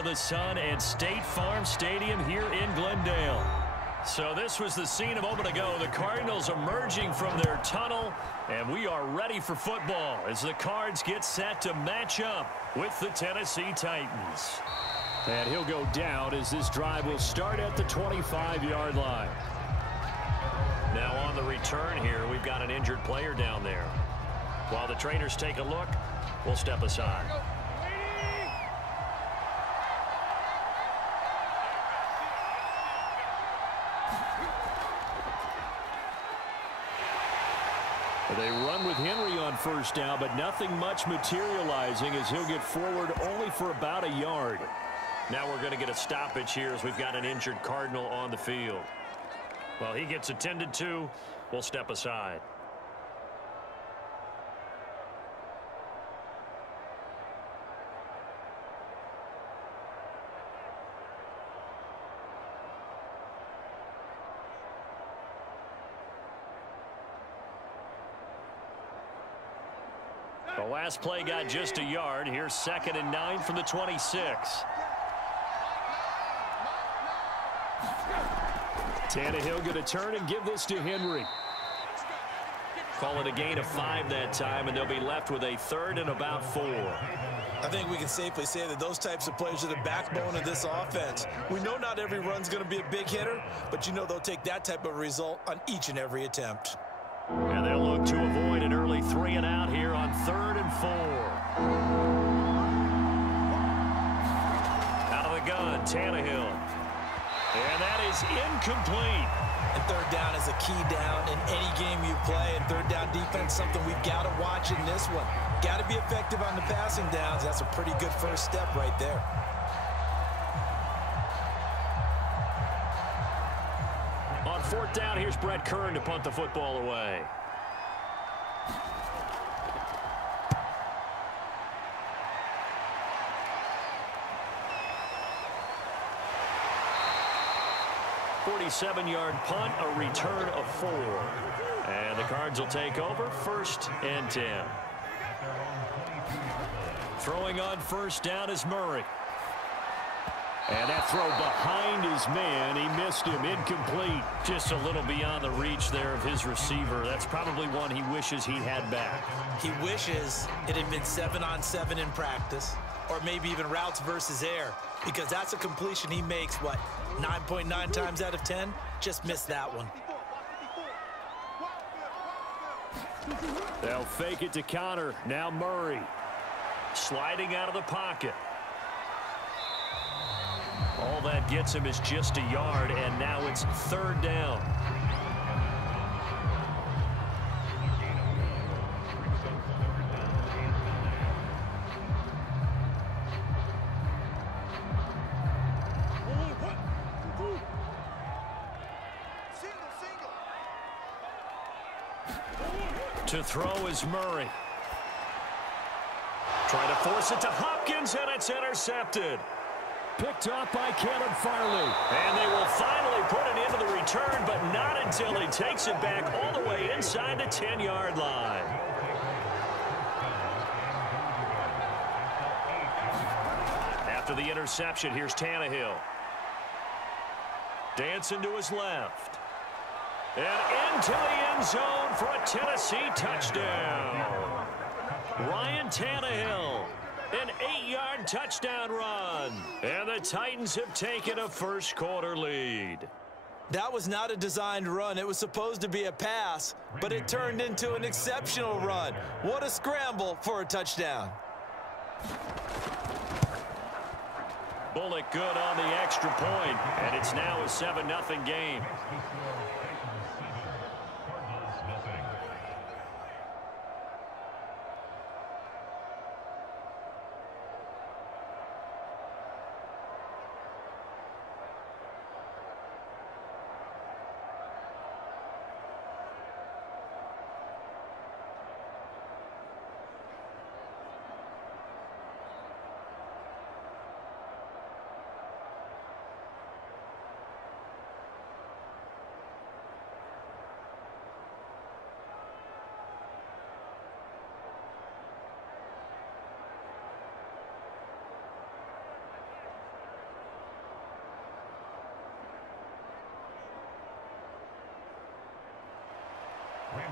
of the sun at State Farm Stadium here in Glendale. So this was the scene a moment ago. The Cardinals emerging from their tunnel, and we are ready for football as the Cards get set to match up with the Tennessee Titans. And he'll go down as this drive will start at the 25-yard line. Now on the return here, we've got an injured player down there. While the trainers take a look, we'll step aside. They run with Henry on first down, but nothing much materializing as he'll get forward only for about a yard. Now we're going to get a stoppage here as we've got an injured Cardinal on the field. Well, he gets attended to. We'll step aside. The last play got just a yard. Here's 2nd and 9 from the 26. Tannehill going to turn and give this to Henry. Call it a gain of 5 that time, and they'll be left with a 3rd and about 4. I think we can safely say that those types of plays are the backbone of this offense. We know not every run's going to be a big hitter, but you know they'll take that type of result on each and every attempt. And they'll look to avoid an early 3 and out here on 3rd and 4. Out of the gun, Tannehill. And that is incomplete. And 3rd down is a key down in any game you play. And 3rd down defense, something we've got to watch in this one. Got to be effective on the passing downs. That's a pretty good first step right there. On 4th down, here's Brett Kern to punt the football away. .47-yard punt, a return of 4. And the Cards will take over 1st and 10. Throwing on 1st down is Murray. And that throw behind his man, he missed him, incomplete. Just a little beyond the reach there of his receiver. That's probably one he wishes he had back. He wishes it had been 7-on-7 in practice, or maybe even routes versus air, because that's a completion he makes, what, 9.9 times out of 10? Just missed that one. They'll fake it to Connor. Now Murray. Sliding out of the pocket. All that gets him is just a yard, and now it's 3rd down. To throw is Murray. Trying to force it to Hopkins, and it's intercepted. Picked off by Caleb Farley. And they will finally put it into the return, but not until he takes it back all the way inside the 10-yard line. After the interception, here's Tannehill. Dancing to his left. And into the end zone for a Tennessee touchdown. Ryan Tannehill. An 8-yard touchdown run. And the Titans have taken a first-quarter lead. That was not a designed run. It was supposed to be a pass, but it turned into an exceptional run. What a scramble for a touchdown. Bullock good on the extra point, and it's now a 7-0 game.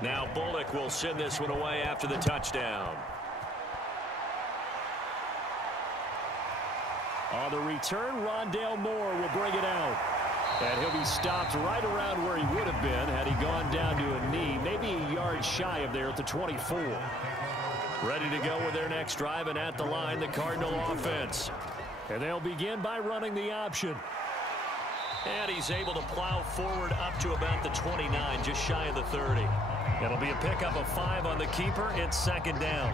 Now Bullock will send this one away after the touchdown. On the return, Rondale Moore will bring it out. And he'll be stopped right around where he would have been had he gone down to a knee, maybe a yard shy of there at the 24. Ready to go with their next drive, and at the line, the Cardinal offense. And they'll begin by running the option. And he's able to plow forward up to about the 29, just shy of the 30. It'll be a pickup of 5 on the keeper. It's second down.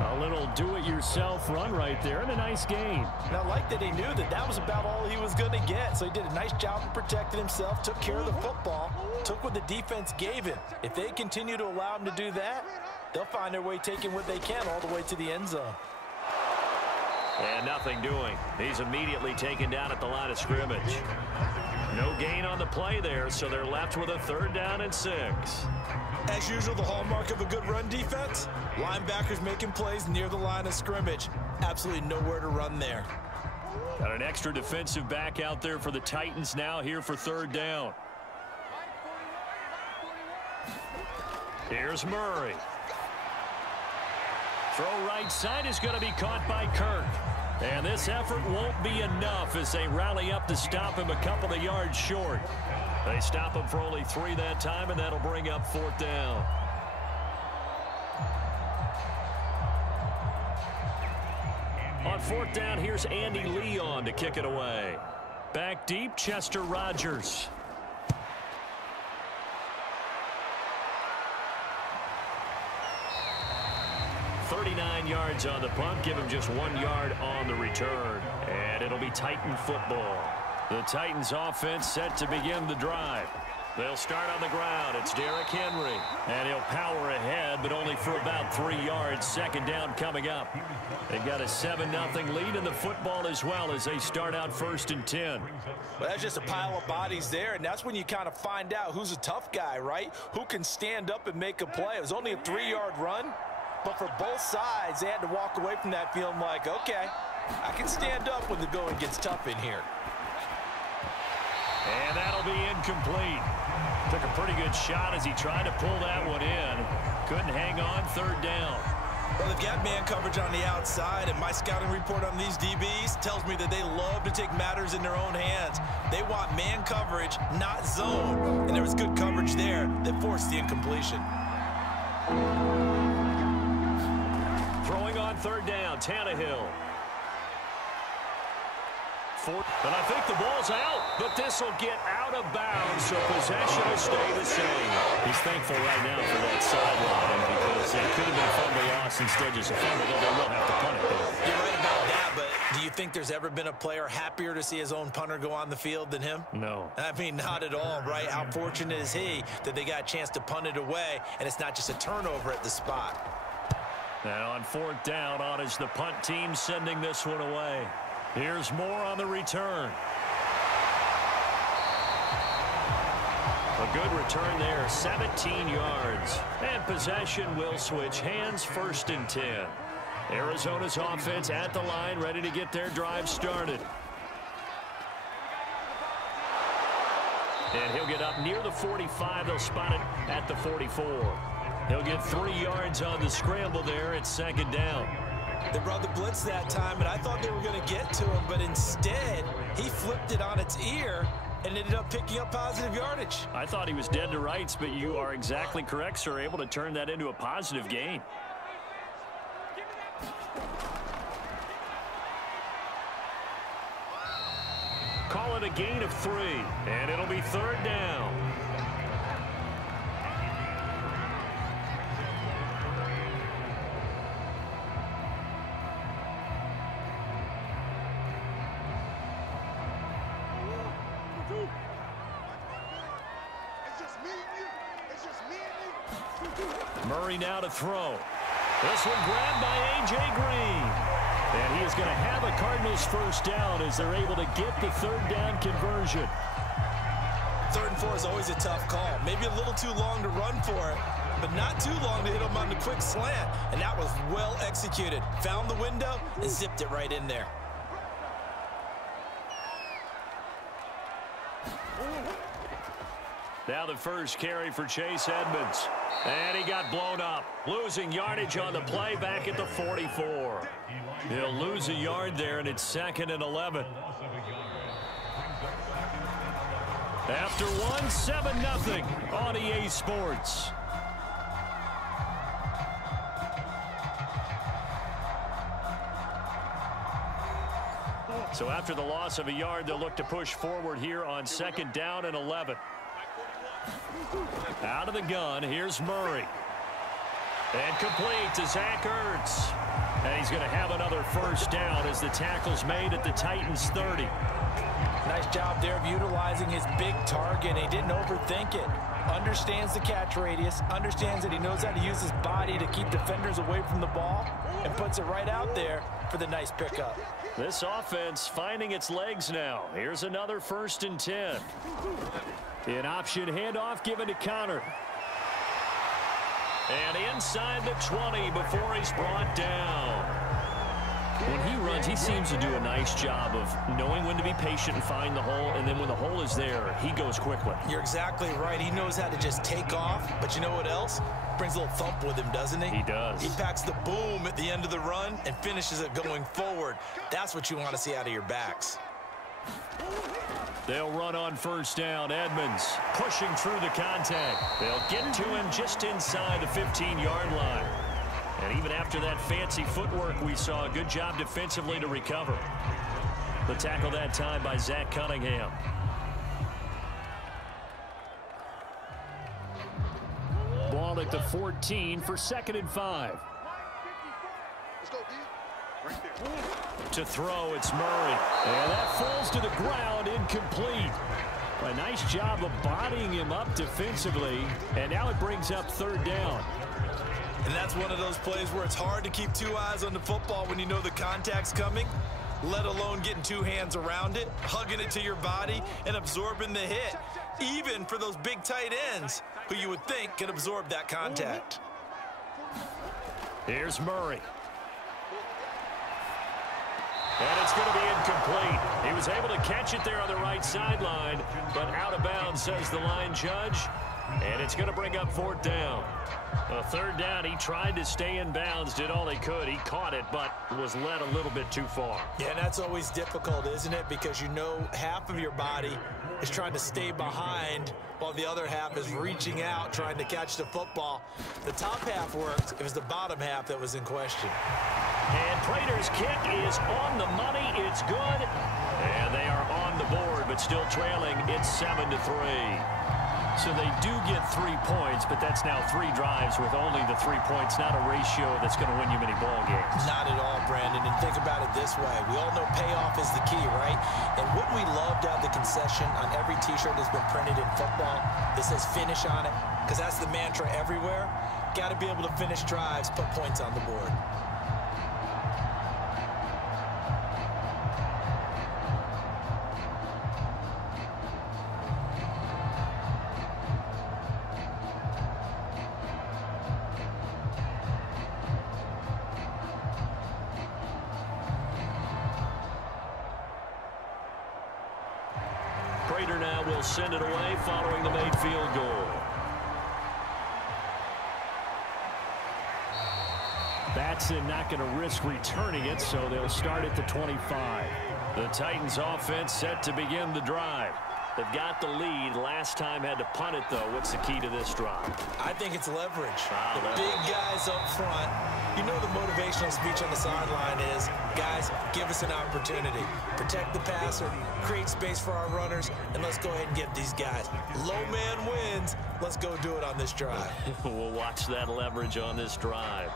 A little do-it-yourself run right there, and a nice gain. And I like that he knew that that was about all he was going to get. So he did a nice job of protecting himself, took care of the football, took what the defense gave him. If they continue to allow him to do that, they'll find their way taking what they can all the way to the end zone. And nothing doing. He's immediately taken down at the line of scrimmage. No gain on the play there, so they're left with a 3rd down and 6. As usual, the hallmark of a good run defense, linebackers making plays near the line of scrimmage. Absolutely nowhere to run there. Got an extra defensive back out there for the Titans now here for 3rd down. Here's Murray. Throw right side is going to be caught by Kirk. And this effort won't be enough as they rally up to stop him a couple of yards short. They stop him for only 3 that time, and that'll bring up 4th down. On 4th down, here's Andy Leon to kick it away. Back deep, Chester Rogers. Yards on the punt, give him just 1 yard on the return, and it'll be Titan football. The Titans offense set to begin the drive. They'll start on the ground. It's Derrick Henry, and he'll power ahead, but only for about 3 yards. Second down coming up. They've got a 7-0 lead in the football as well as they start out 1st and 10. Well, that's just a pile of bodies there, and that's when you kind of find out who's a tough guy, right? Who can stand up and make a play. It was only a 3-yard run. But for both sides, they had to walk away from that feeling like, okay, I can stand up when the going gets tough in here. And that'll be incomplete. Took a pretty good shot as he tried to pull that one in. Couldn't hang on. 3rd down. Well, they've got man coverage on the outside, and my scouting report on these DBs tells me that they love to take matters in their own hands. They want man coverage, not zone. And there was good coverage there that forced the incompletion. Throwing on 3rd down, Tannehill. But I think the ball's out, but this will get out of bounds, so possession will stay the same. He's thankful right now for that sideline because it could have been a fumble loss instead just a fumble, though they will have to punt it there. You're right about that, but do you think there's ever been a player happier to see his own punter go on the field than him? No. I mean, not at all, right? How fortunate is he that they got a chance to punt it away, and it's not just a turnover at the spot. Now on 4th down, on is the punt team sending this one away. Here's Moore on the return. A good return there, 17 yards. And possession will switch hands, 1st and 10. Arizona's offense at the line, ready to get their drive started. And he'll get up near the 45. They'll spot it at the 44. He'll get 3 yards on the scramble there. It's 2nd down. They brought the blitz that time, and I thought they were going to get to him, but instead, he flipped it on its ear and ended up picking up positive yardage. I thought he was dead to rights, but you are exactly correct, sir. Able to turn that into a positive gain. Call it a gain of 3, and it'll be 3rd down. Murray now to throw. This one grabbed by A.J. Green. And he is going to have a Cardinals 1st down as they're able to get the 3rd down conversion. 3rd and 4 is always a tough call. Maybe a little too long to run for it, but not too long to hit him on the quick slant. And that was well executed. Found the window and zipped it right in there. Now the first carry for Chase Edmonds. And he got blown up. Losing yardage on the play back at the 44. He'll lose a yard there, and it's 2nd and 11. After one, 7-0 on EA Sports. So after the loss of a yard, they'll look to push forward here on 2nd down and 11. Out of the gun, here's Murray. And complete to Zach Ertz. And he's going to have another first down as the tackle's made at the Titans' 30. Nice job there of utilizing his big target. He didn't overthink it. Understands the catch radius. Understands that he knows how to use his body to keep defenders away from the ball. And puts it right out there for the nice pickup. This offense finding its legs now. Here's another 1st and 10. An option handoff given to Connor. And inside the 20 before he's brought down. When he runs, he seems to do a nice job of knowing when to be patient and find the hole, and then when the hole is there, he goes quickly. You're exactly right. He knows how to just take off, but you know what else? Brings a little thump with him, doesn't he? He does. He packs the boom at the end of the run and finishes it going forward. That's what you want to see out of your backs. They'll run on 1st down. Edmonds pushing through the contact. They'll get to him just inside the 15-yard line. And even after that fancy footwork, we saw a good job defensively to recover. The tackle that time by Zach Cunningham. Ball at the 14 for 2nd and 5. To throw, it's Murray. And that falls to the ground, incomplete. A nice job of bodying him up defensively. And now it brings up 3rd down. And that's one of those plays where it's hard to keep 2 eyes on the football when you know the contact's coming, let alone getting 2 hands around it, hugging it to your body, and absorbing the hit, even for those big tight ends who you would think can absorb that contact. Here's Murray. And it's going to be incomplete. He was able to catch it there on the right sideline, but out of bounds, says the line judge. And it's going to bring up 4th down. A 3rd down, he tried to stay in bounds, did all he could. He caught it, but was led a little bit too far. Yeah, and that's always difficult, isn't it? Because you know half of your body is trying to stay behind while the other half is reaching out, trying to catch the football. The top half worked. It was the bottom half that was in question. And Prater's kick is on the money. It's good. And they are on the board, but still trailing. It's 7-3. So they do get 3 points, but that's now 3 drives with only the 3 points, not a ratio that's going to win you many ball games. Not at all, Brandon. And think about it this way. We all know payoff is the key, right? And wouldn't we love to have the concession on every T-shirt that's been printed in football that says finish on it? Because that's the mantra everywhere. Got to be able to finish drives, put points on the board. Prater now will send it away following the made field goal. Batson not going to risk returning it, so they'll start at the 25. The Titans offense set to begin the drive. They've got the lead. Last time had to punt it, though. What's the key to this drive? I think it's leverage. The big guys up front. You know the motivational speech on the sideline is, guys, give us an opportunity. Protect the passer, create space for our runners, and let's go ahead and get these guys. Low man wins. Let's go do it on this drive. We'll watch that leverage on this drive.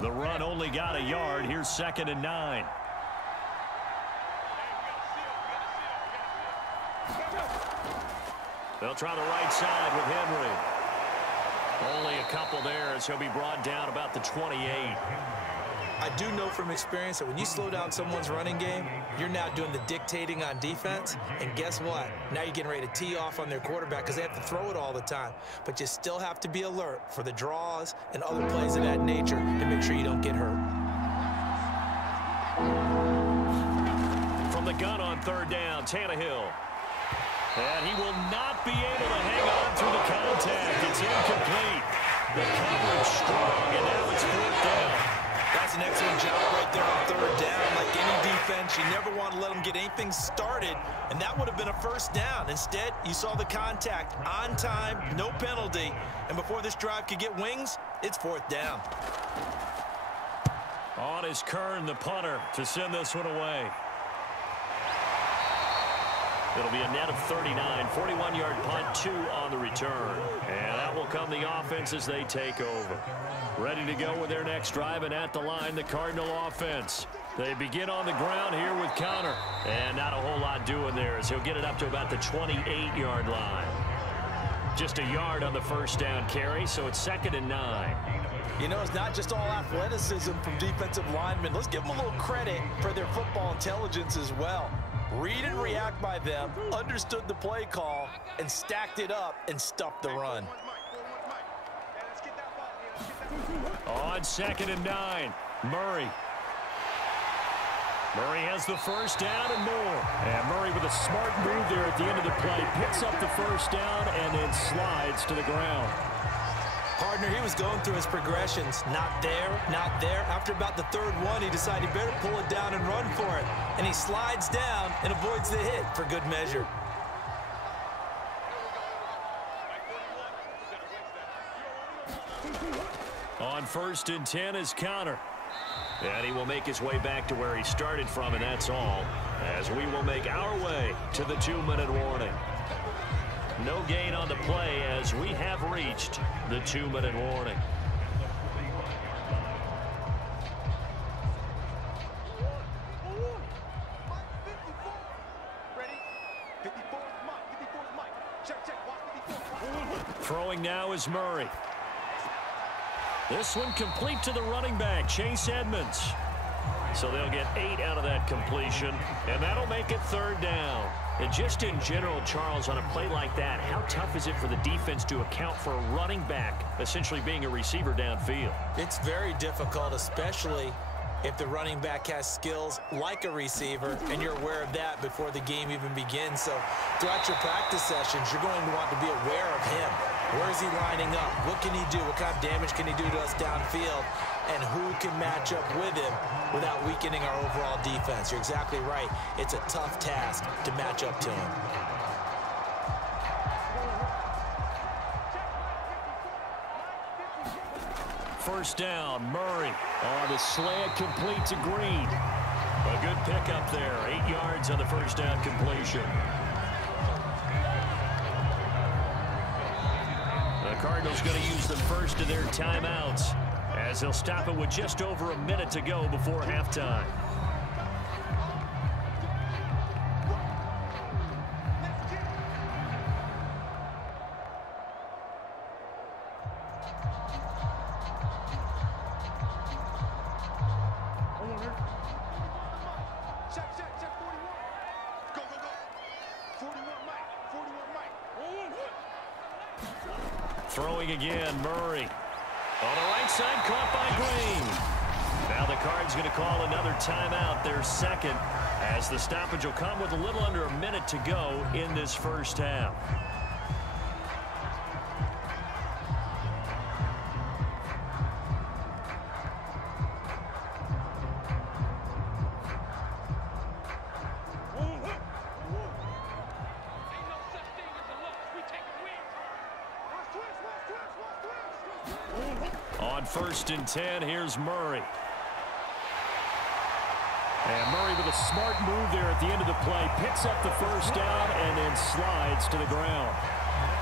The run only got a yard. Here's 2nd and 9. They'll try the right side with Henry. Only a couple there as he'll be brought down about the 28. I do know from experience that when you slow down someone's running game, you're now doing the dictating on defense. And guess what? Now you're getting ready to tee off on their quarterback because they have to throw it all the time. But you still have to be alert for the draws and other plays of that nature to make sure you don't get hurt. From the gun on 3rd down, Tannehill. And he will not be able to hang on through the contact. It's incomplete. The coverage strong, and now it's 4th down. That's an excellent job right there on 3rd down. Like any defense, you never want to let them get anything started, and that would have been a 1st down. Instead, you saw the contact on time, no penalty, and before this drive could get wings, it's 4th down. On is Kern, the punter, to send this one away. It'll be a net of 39, 41-yard punt, 2 on the return. And that will come the offense as they take over. Ready to go with their next drive, and at the line, the Cardinal offense. They begin on the ground here with Connor. And not a whole lot doing there as he'll get it up to about the 28-yard line. Just a yard on the 1st down carry, so it's 2nd and 9. You know, it's not just all athleticism from defensive linemen. Let's give them a little credit for their football intelligence as well. Read and react by them, understood the play call, and stacked it up and stuffed the run. On 2nd and 9, Murray. Murray has the 1st down and more. And Murray with a smart move there at the end of the play. Picks up the 1st down and then slides to the ground. Partner, he was going through his progressions. Not there, not there. After about the 3rd one, he decided he better pull it down and run for it. And he slides down and avoids the hit for good measure. On 1st and 10 is Connor. And he will make his way back to where he started from, and that's all, as we will make our way to the 2-minute warning. No gain on the play as we have reached the 2-minute warning. Throwing now is Murray. This one complete to the running back, Chase Edmonds. So they'll get 8 out of that completion, and that'll make it 3rd down. And just in general, Charles, on a play like that, how tough is it for the defense to account for a running back essentially being a receiver downfield? It's very difficult, especially if the running back has skills like a receiver, and you're aware of that before the game even begins. So throughout your practice sessions, you're going to want to be aware of him. Where is he lining up? What can he do? What kind of damage can he do to us downfield? And who can match up with him without weakening our overall defense? You're exactly right. It's a tough task to match up to him. First down, Murray on the slant, complete to Green. A good pickup there, 8 yards on the first down completion. The Cardinals going to use the first of their timeouts as they'll stop it with just over a minute to go before halftime. Throwing again, Murray. On the right side, caught by Green. Now the Cards going to call another timeout, their 2nd, as the stoppage will come with a little under a minute to go in this first half. On 1st and 10, here's Murray. And Murray with a smart move there at the end of the play. Picks up the first down and then slides to the ground.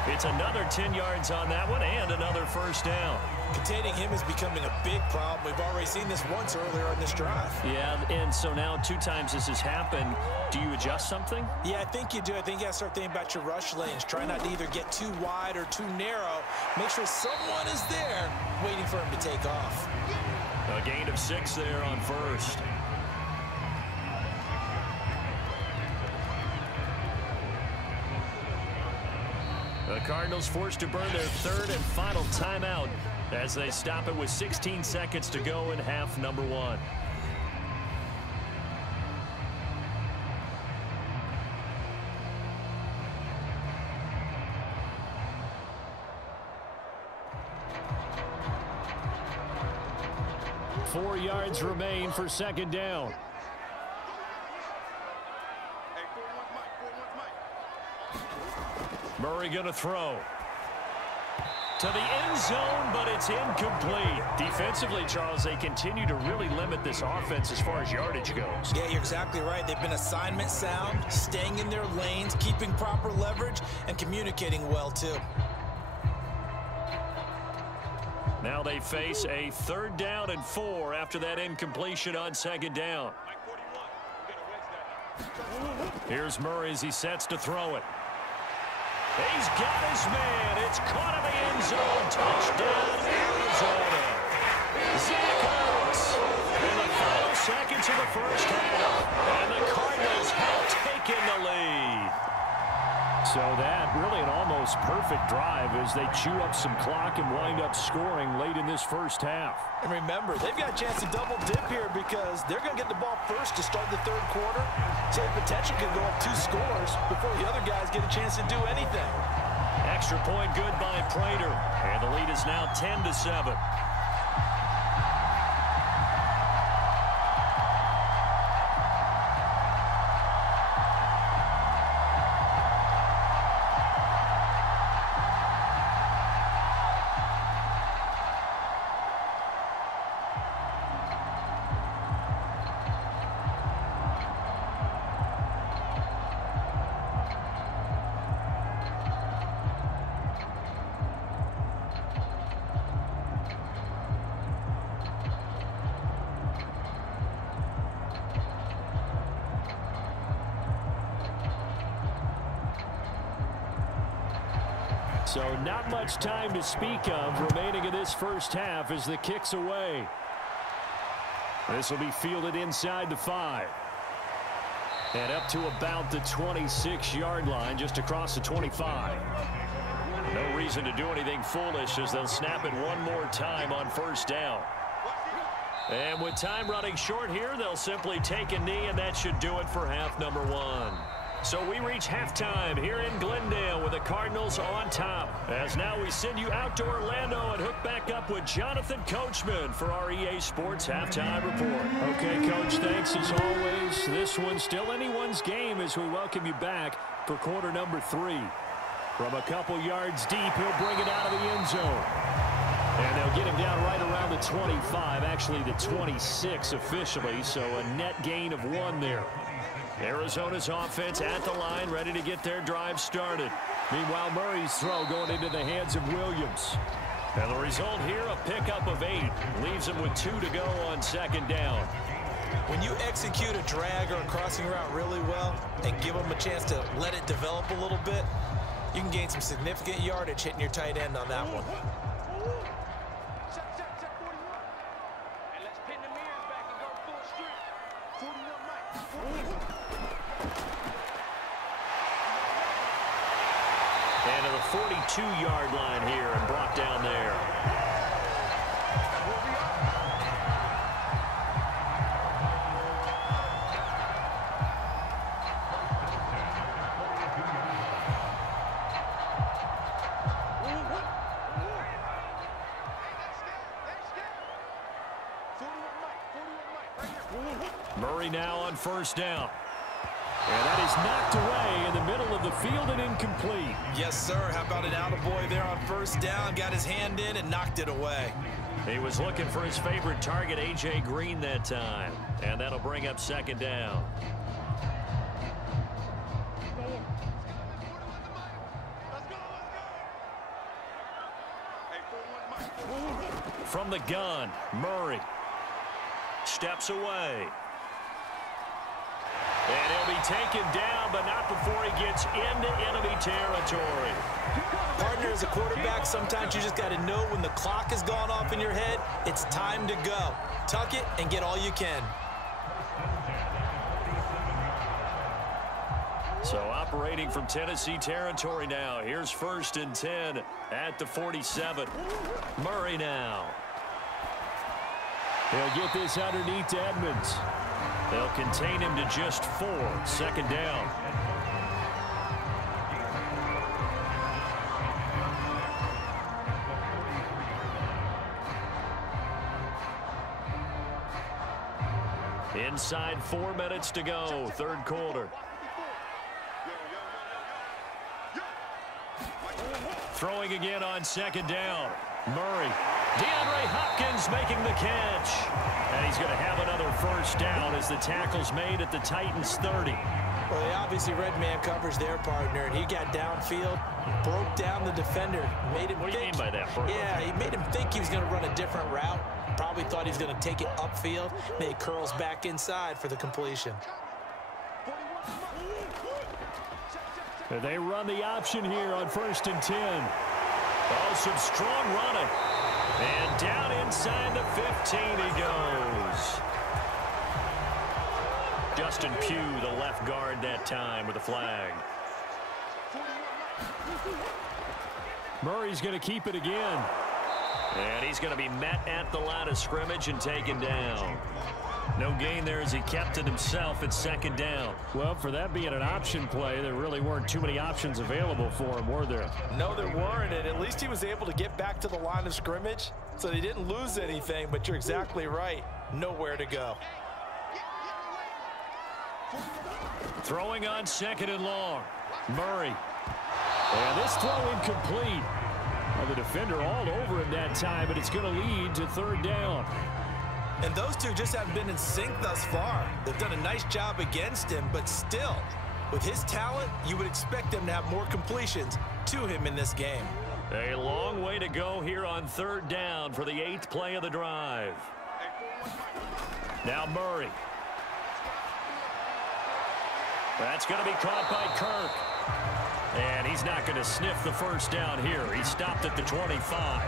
It's another 10 yards on that one and another first down. Containing him is becoming a big problem. We've already seen this once earlier in this drive. Yeah, and so now 2 times this has happened. Do you adjust something? Yeah, I think you do. I think you got to start thinking about your rush lanes. Try not to either get too wide or too narrow. Make sure someone is there waiting for him to take off. A gain of 6 there on first. The Cardinals forced to burn their 3rd and final timeout as they stop it with 16 seconds to go in half number 1. 4 yards remain for second down. Murray going to throw. To the end zone, but it's incomplete. Defensively, Charles, they continue to really limit this offense as far as yardage goes. Yeah, you're exactly right. They've been assignment sound, staying in their lanes, keeping proper leverage, and communicating well, too. Now they face a 3rd down and 4 after that incompletion on second down. Here's Murray as he sets to throw it. He's got his man. It's caught in the end zone. Touchdown, Arizona. Zach Ertz in the final seconds of the first half. And the Cardinals have taken the lead. So that really an almost perfect drive as they chew up some clock and wind up scoring late in this first half. And remember, they've got a chance to double dip here because they're going to get the ball first to start the 3rd quarter. So the potential could go up 2 scores before the other guys get a chance to do anything. Extra point good by Prater. And the lead is now 10-7. So not much time to speak of remaining in this first half as the kick's away. This will be fielded inside the 5. And up to about the 26-yard line, just across the 25. No reason to do anything foolish as they'll snap it one more time on first down. And with time running short here, they'll simply take a knee, and that should do it for half number 1. So we reach halftime here in Glendale with the Cardinals on top. As now we send you out to Orlando and hook back up with Jonathan Coachman for our EA Sports Halftime Report. Okay, Coach, thanks as always. This one's still anyone's game as we welcome you back for quarter number 3. From a couple yards deep, he'll bring it out of the end zone. And they'll get him down right around the 25, actually the 26 officially, so a net gain of 1 there. Arizona's offense at the line, ready to get their drive started. Meanwhile, Murray's throw going into the hands of Williams. And the result here, a pickup of 8. Leaves him with 2 to go on second down. When you execute a drag or a crossing route really well and give them a chance to let it develop a little bit, you can gain some significant yardage hitting your tight end on that one. And to the 42-yard line here and brought down there. Murray now on first down. And that is knocked away in the middle of the field and incomplete. Yes, sir. How about an attaboy there on first down? Got his hand in and knocked it away. He was looking for his favorite target, A.J. Green, that time. And that'll bring up second down. From the gun, Murray steps away. And he'll be taken down, but not before he gets into enemy territory. Partner, as a quarterback, sometimes you just got to know when the clock has gone off in your head, it's time to go. Tuck it and get all you can. So operating from Tennessee territory now. Here's 1st and 10 at the 47. Murray now. He'll get this underneath to Edmonds. They'll contain him to just 4. Second down. inside. 4 minutes to go, third quarter. Throwing again on second down. Murray. DeAndre Hopkins making the catch. And he's going to have another first down as the tackle's made at the Titans' 30. Well, they obviously read man coverage their partner, and he got downfield, broke down the defender, made him What do you mean by that, Bert? Yeah, he made him think he was going to run a different route. Probably thought he was going to take it upfield. Then he curls back inside for the completion. They run the option here on 1st and 10. Oh, some strong running. And down inside the 15 he goes. Justin Pugh, the left guard that time with the flag. Murray's going to keep it again. And he's going to be met at the line of scrimmage and taken down. No gain there as he kept it himself at second down. Well, for that being an option play, there really weren't too many options available for him, were there? No, there weren't, and at least he was able to get back to the line of scrimmage, so they didn't lose anything, but you're exactly right. Nowhere to go. Throwing on second and long. Murray. And this throw incomplete. Well, the defender all over him that time, but it's going to lead to third down. And those two just haven't been in sync thus far. They've done a nice job against him, but still, with his talent, you would expect them to have more completions to him in this game. A long way to go here on third down for the 8th play of the drive. Now Murray. That's going to be caught by Kirk. And he's not going to sniff the first down here. He stopped at the 25.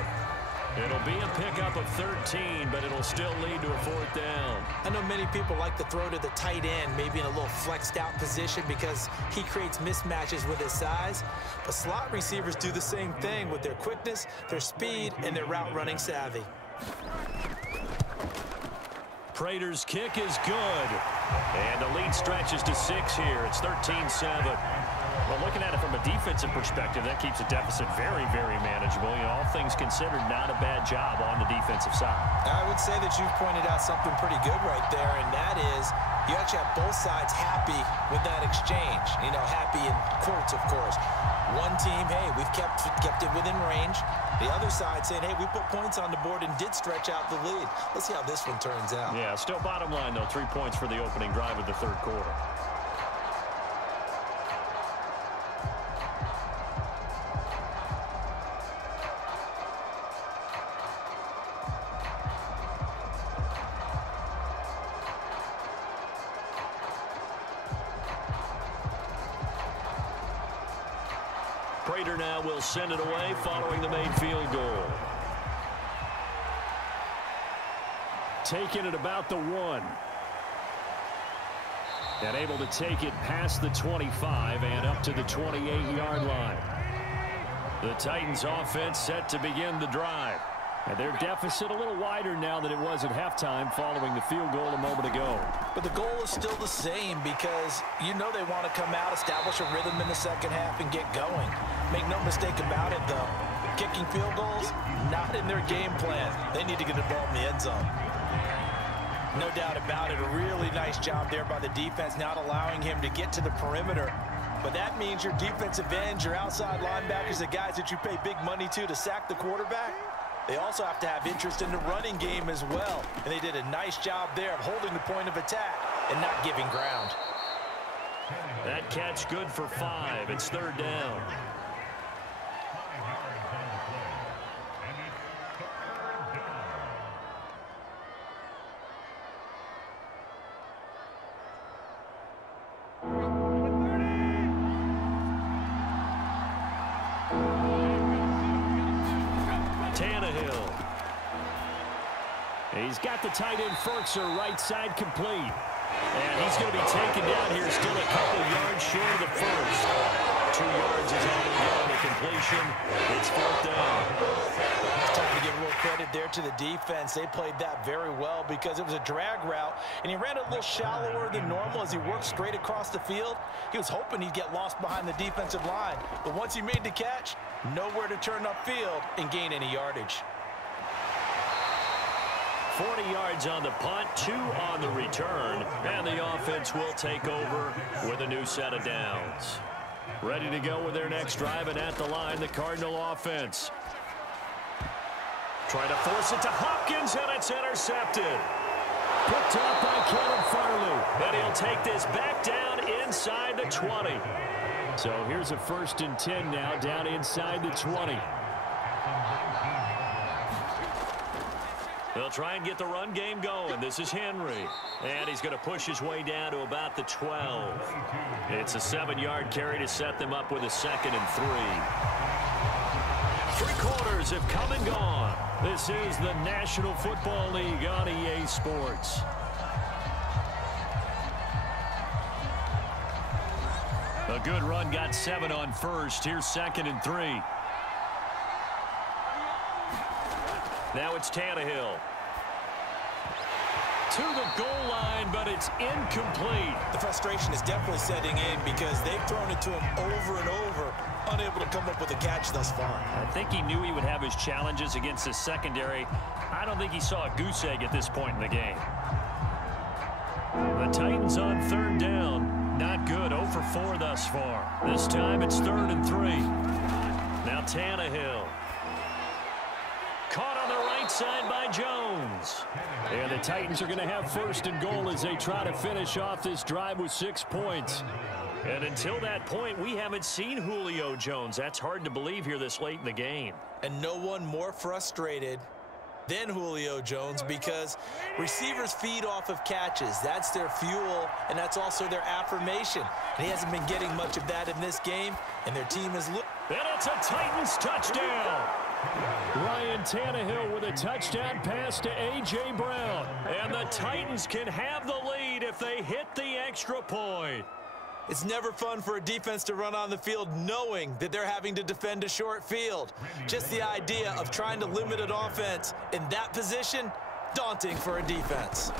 It'll be a pickup of 13, but it'll still lead to a 4th down. I know many people like to throw to the tight end, maybe in a little flexed out position because he creates mismatches with his size. But slot receivers do the same thing with their quickness, their speed, and their route running savvy. Prater's kick is good. And the lead stretches to 6 here. It's 13-7. Well, looking at it from a defensive perspective, that keeps the deficit very, very manageable. You know, all things considered, not a bad job on the defensive side. I would say that you've pointed out something pretty good right there, and that is you actually have both sides happy with that exchange. You know, happy in quotes, of course. One team, hey, we've kept it within range. The other side saying, hey, we put points on the board and did stretch out the lead. Let's see how this one turns out. Yeah, still bottom line, though, 3 points for the opening drive of the third quarter. Prater now will send it away following the made field goal. Taking it about the 1. And able to take it past the 25 and up to the 28-yard line. The Titans offense set to begin the drive. And their deficit a little wider now than it was at halftime following the field goal a moment ago. But the goal is still the same because you know they want to come out, establish a rhythm in the second half, and get going. Make no mistake about it, though. Kicking field goals, not in their game plan. They need to get the ball in the end zone. No doubt about it. A really nice job there by the defense, not allowing him to get to the perimeter. But that means your defensive ends, your outside linebackers, the guys that you pay big money to sack the quarterback, they also have to have interest in the running game as well. And they did a nice job there of holding the point of attack and not giving ground. That catch good for 5. It's third down. He's got the tight end Ferkser right side complete. And he's going to be taken down here still a couple yards short of the first. 2 yards is all on the completion. It's 4th down. It's time to give a little credit there to the defense. They played that very well because it was a drag route, and he ran it a little shallower than normal as he worked straight across the field. He was hoping he'd get lost behind the defensive line. But once he made the catch, nowhere to turn upfield and gain any yardage. 40 yards on the punt, 2 on the return, and the offense will take over with a new set of downs. Ready to go with their next drive, and at the line, the Cardinal offense. Trying to force it to Hopkins, and it's intercepted. Picked up by Caleb Farley. And he'll take this back down inside the 20. So here's a 1st and 10 now, down inside the 20. They'll try and get the run game going. This is Henry. And he's going to push his way down to about the 12. It's a 7-yard carry to set them up with a 2nd and 3. 3 quarters have come and gone. This is the National Football League on EA Sports. A good run, got 7 on first. Here's 2nd and 3. Now it's Tannehill. To the goal line, but it's incomplete. The frustration is definitely setting in because they've thrown it to him over and over, unable to come up with a catch thus far. I think he knew he would have his challenges against his secondary. I don't think he saw a goose egg at this point in the game. The Titans on 3rd down. Not good, 0 for 4 thus far. This time it's 3rd and 3. Now Tannehill. Caught on the right side by Jones. And the Titans are going to have 1st and goal as they try to finish off this drive with 6 points. And until that point, we haven't seen Julio Jones. That's hard to believe here this late in the game. And no one more frustrated than Julio Jones because receivers feed off of catches. That's their fuel, and that's also their affirmation. And he hasn't been getting much of that in this game, and their team is... And it's a Titans touchdown. Ryan Tannehill with a touchdown pass to A.J. Brown. And the Titans can have the lead if they hit the extra point. It's never fun for a defense to run on the field knowing that they're having to defend a short field. Just the idea of trying to limit an offense in that position, daunting for a defense.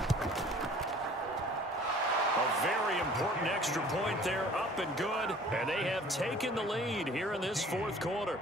A very important extra point there, up and good. And they have taken the lead here in this 4th quarter.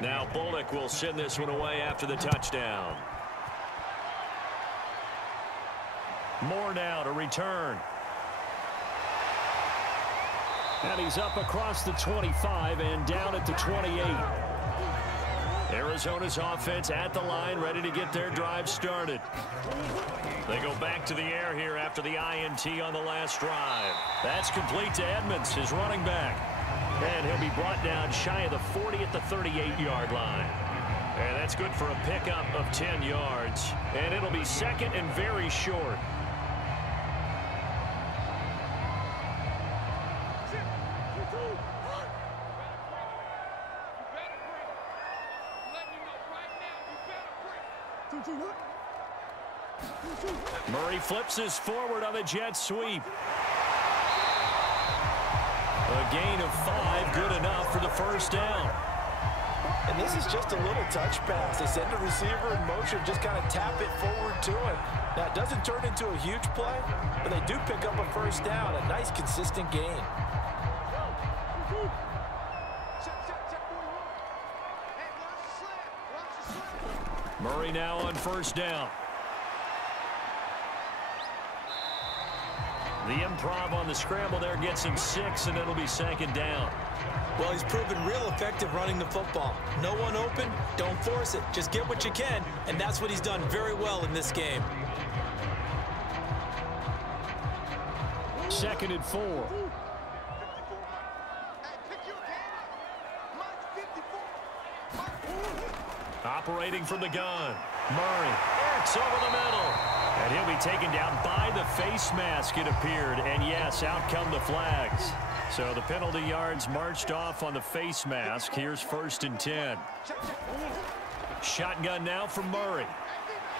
Now Bullock will send this one away after the touchdown. Moore now to return. And he's up across the 25 and down at the 28. Arizona's offense at the line, ready to get their drive started. They go back to the air here after the INT on the last drive. That's complete to Edmonds, his running back. And he'll be brought down shy of the 40 at the 38-yard line. And that's good for a pickup of 10 yards. And it'll be 2nd and very short. Murray flips this forward on the jet sweep. A gain of 5, good enough for the 1st down. And this is just a little touch pass. They send the receiver in motion, just kind of tap it forward to him. Now, it doesn't turn into a huge play, but they do pick up a 1st down, a nice, consistent gain. Murray now on 1st down. The improv on the scramble there gets him 6, and it'll be 2nd down. Well, he's proven real effective running the football. No one open, don't force it. Just get what you can, and that's what he's done very well in this game. 2nd and 4. Operating from the gun. Murray arcs over the middle. And he'll be taken down by the face mask, it appeared. And, yes, out come the flags. So the penalty yards marched off on the face mask. Here's 1st and 10. Shotgun now for Murray.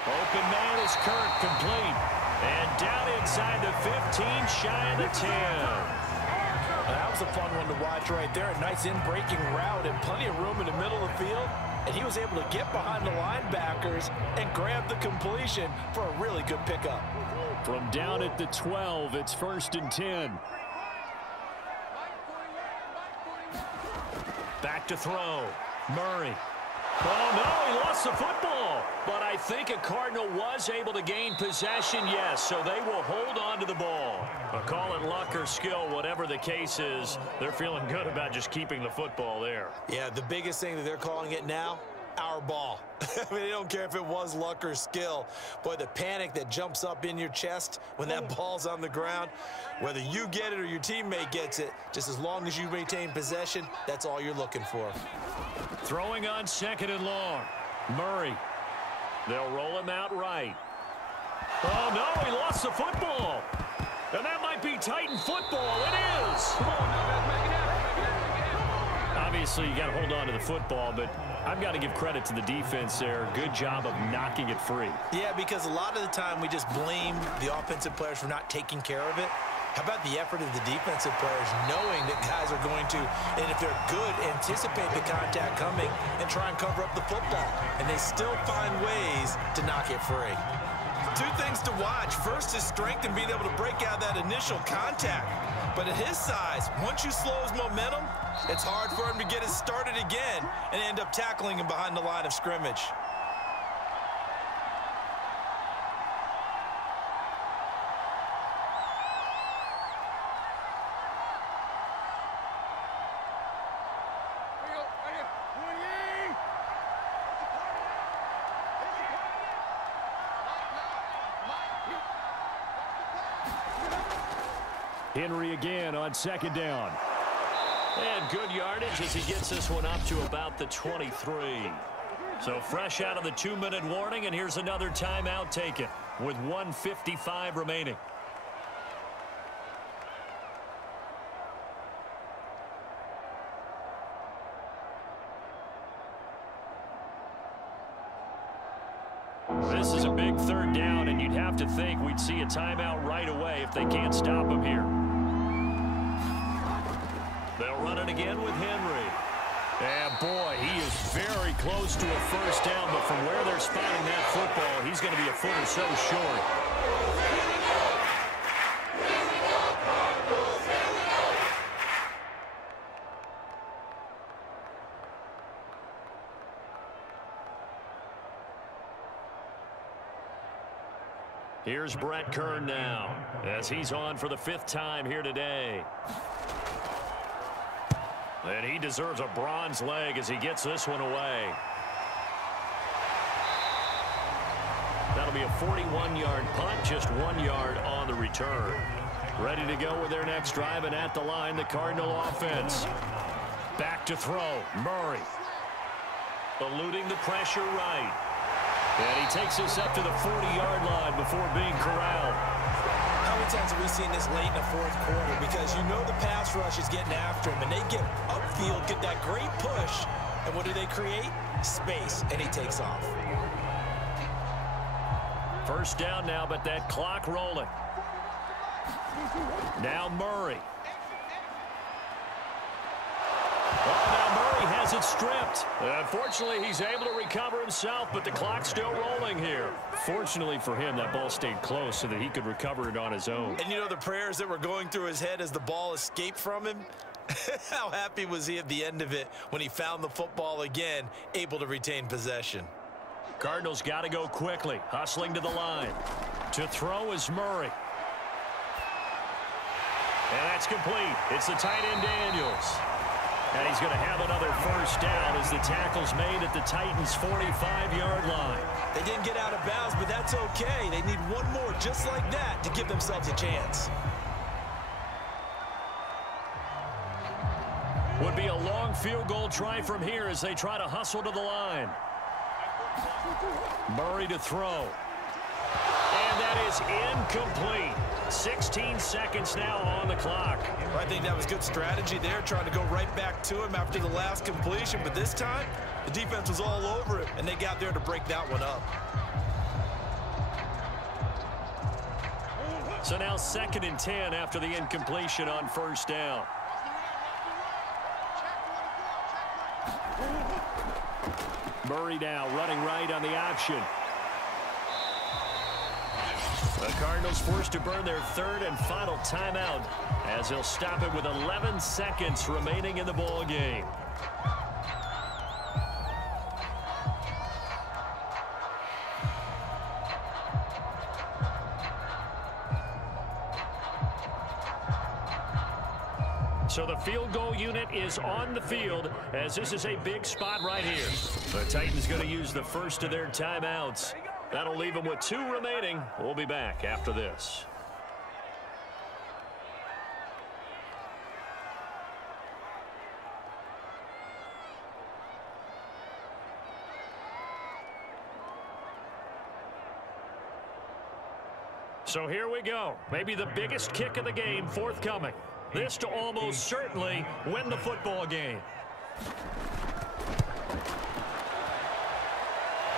Open man is Kirk, complete. And down inside the 15, shy of the 10. That was a fun one to watch right there. A nice in-breaking route and plenty of room in the middle of the field. And he was able to get behind the linebackers and grab the completion for a really good pickup. From down at the 12, it's 1st and 10. Back to throw. Murray. Oh, no, he lost the football. But I think a Cardinal was able to gain possession, yes, so they will hold on to the ball. But call it luck or skill, whatever the case is, they're feeling good about just keeping the football there. Yeah, the biggest thing that they're calling it now, our ball. I mean, they don't care if it was luck or skill. Boy, the panic that jumps up in your chest when that ball's on the ground, whether you get it or your teammate gets it, just as long as you maintain possession, that's all you're looking for. Throwing on 2nd and long. Murray. They'll roll him out right. Oh, no, he lost the football. And that might be Titan football. It is. Obviously, you got to hold on to the football, but I've got to give credit to the defense there. Good job of knocking it free. Yeah, because a lot of the time we just blame the offensive players for not taking care of it. How about the effort of the defensive players knowing that guys are going to, and if they're good, anticipate the contact coming and try and cover up the football. And they still find ways to knock it free. 2 things to watch. First is strength and being able to break out that initial contact. But at his size, once you slow his momentum, it's hard for him to get it started again and end up tackling him behind the line of scrimmage. Henry again on 2nd down. And good yardage as he gets this one up to about the 23. So fresh out of the 2-minute warning, and here's another timeout taken with 1:55 remaining. This is a big 3rd down, and you'd have to think we'd see a timeout right away if they can't stop him here. They'll run it again with Henry. And, boy, he is very close to a 1st down, but from where they're spotting that football, he's going to be a foot or so short. Here's Brett Kern now as he's on for the 5th time here today. And he deserves a bronze leg as he gets this one away. That'll be a 41-yard punt, just 1 yard on the return. Ready to go with their next drive, and at the line, the Cardinal offense. Back to throw, Murray. Eluding the pressure right. And he takes this up to the 40-yard line before being corralled. How many times have we seen this late in the 4th quarter? Because you know the pass rush is getting after him, and they get upfield, get that great push, and what do they create? Space, and he takes off. 1st down now, but that clock rolling. Now Murray. Now Murray has it stripped. Unfortunately, he's able to recover himself, but the clock's still rolling here. Fortunately for him, that ball stayed close so that he could recover it on his own. And you know the prayers that were going through his head as the ball escaped from him? How happy was he at the end of it when he found the football again, able to retain possession? Cardinals got to go quickly, hustling to the line. To throw is Murray. And that's complete. It's the tight end Daniels. And he's going to have another 1st down as the tackle's made at the Titans' 45-yard line. They didn't get out of bounds, but that's okay. They need one more just like that to give themselves a chance. Would be a long field goal try from here as they try to hustle to the line. Murray to throw. And that is incomplete. 16 seconds now on the clock. I think that was good strategy there, trying to go right back to him after the last completion. But this time, the defense was all over him, and they got there to break that one up. So now 2nd and 10 after the incompletion on first down. Murray now running right on the option. The Cardinals forced to burn their 3rd and final timeout as they'll stop it with 11 seconds remaining in the ball game. So the field goal unit is on the field as this is a big spot right here. The Titans going to use the first of their timeouts. That'll leave them with 2 remaining. We'll be back after this. So here we go. Maybe the biggest kick of the game forthcoming. This to almost certainly win the football game.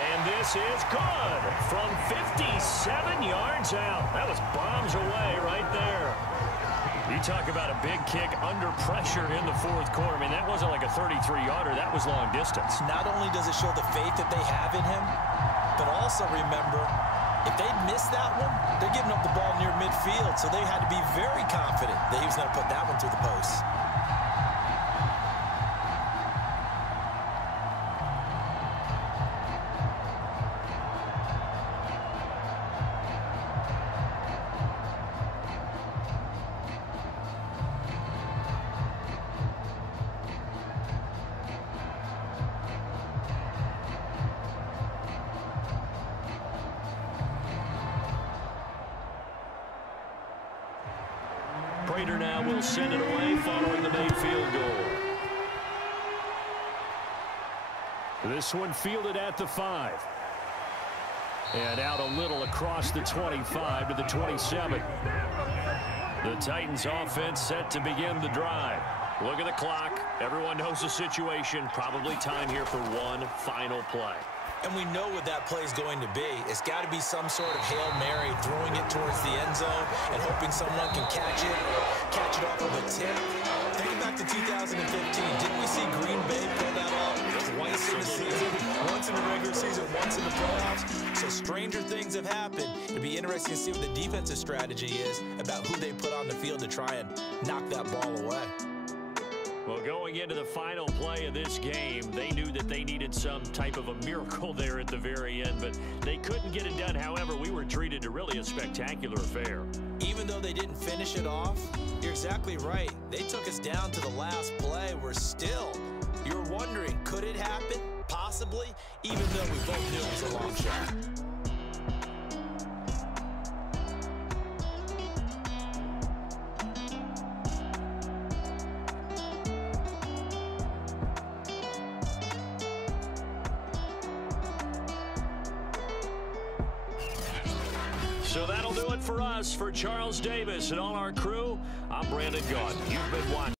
And this is good from 57 yards out. That was bombs away right there. You talk about a big kick under pressure in the 4th quarter. I mean, that wasn't like a 33-yarder. That was long distance. Not only does it show the faith that they have in him, but also remember, if they miss that one, they're giving up the ball near midfield, so they had to be very confident that he was going to put that one through the post. Prater now will send it away following the made field goal. This one fielded at the 5. And out a little across the 25 to the 27. The Titans offense set to begin the drive. Look at the clock. Everyone knows the situation. Probably time here for one final play. And we know what that play is going to be. It's got to be some sort of Hail Mary, throwing it towards the end zone and hoping someone can catch it off of a tip. Thinking back to 2015, didn't we see Green Bay pull that off twice in the season? Once in the regular season, once in the playoffs. So stranger things have happened. It'll be interesting to see what the defensive strategy is about who they put on the field to try and knock that ball away. Well, going into the final play of this game, they knew that they needed some type of a miracle there at the very end, but they couldn't get it done. However, we were treated to really a spectacular affair. Even though they didn't finish it off, you're exactly right. They took us down to the last play. You're wondering, could it happen? Possibly, even though we both knew it was a long shot. So that'll do it for us. For Charles Davis and all our crew, I'm Brandon Gaudin. You've been watching.